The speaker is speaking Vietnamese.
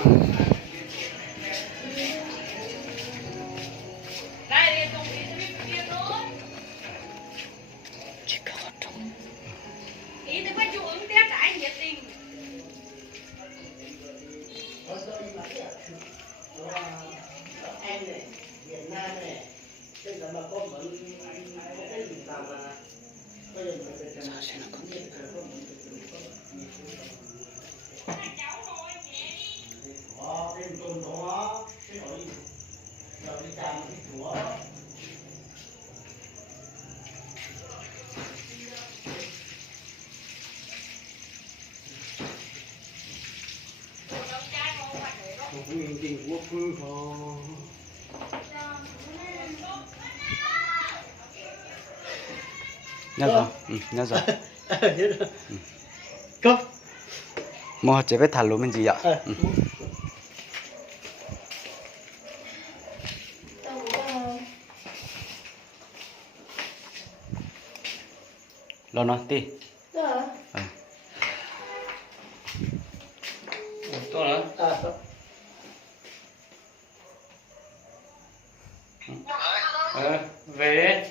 Ý thì phải chú ứng tiếp cái nhiệt tình. Anh này, Việt Nam này, tức là mà có vẫn có cái gì làm mà bây giờ mình phải làm sao nó có thể có cái tôn đó cái hỏi gì giờ đi làm cái chúa cũng tình quốc thôi nhớ rồi nhớ rồi cấp mua chế với thằng luôn mình gì ạ lo nó đi to lắm về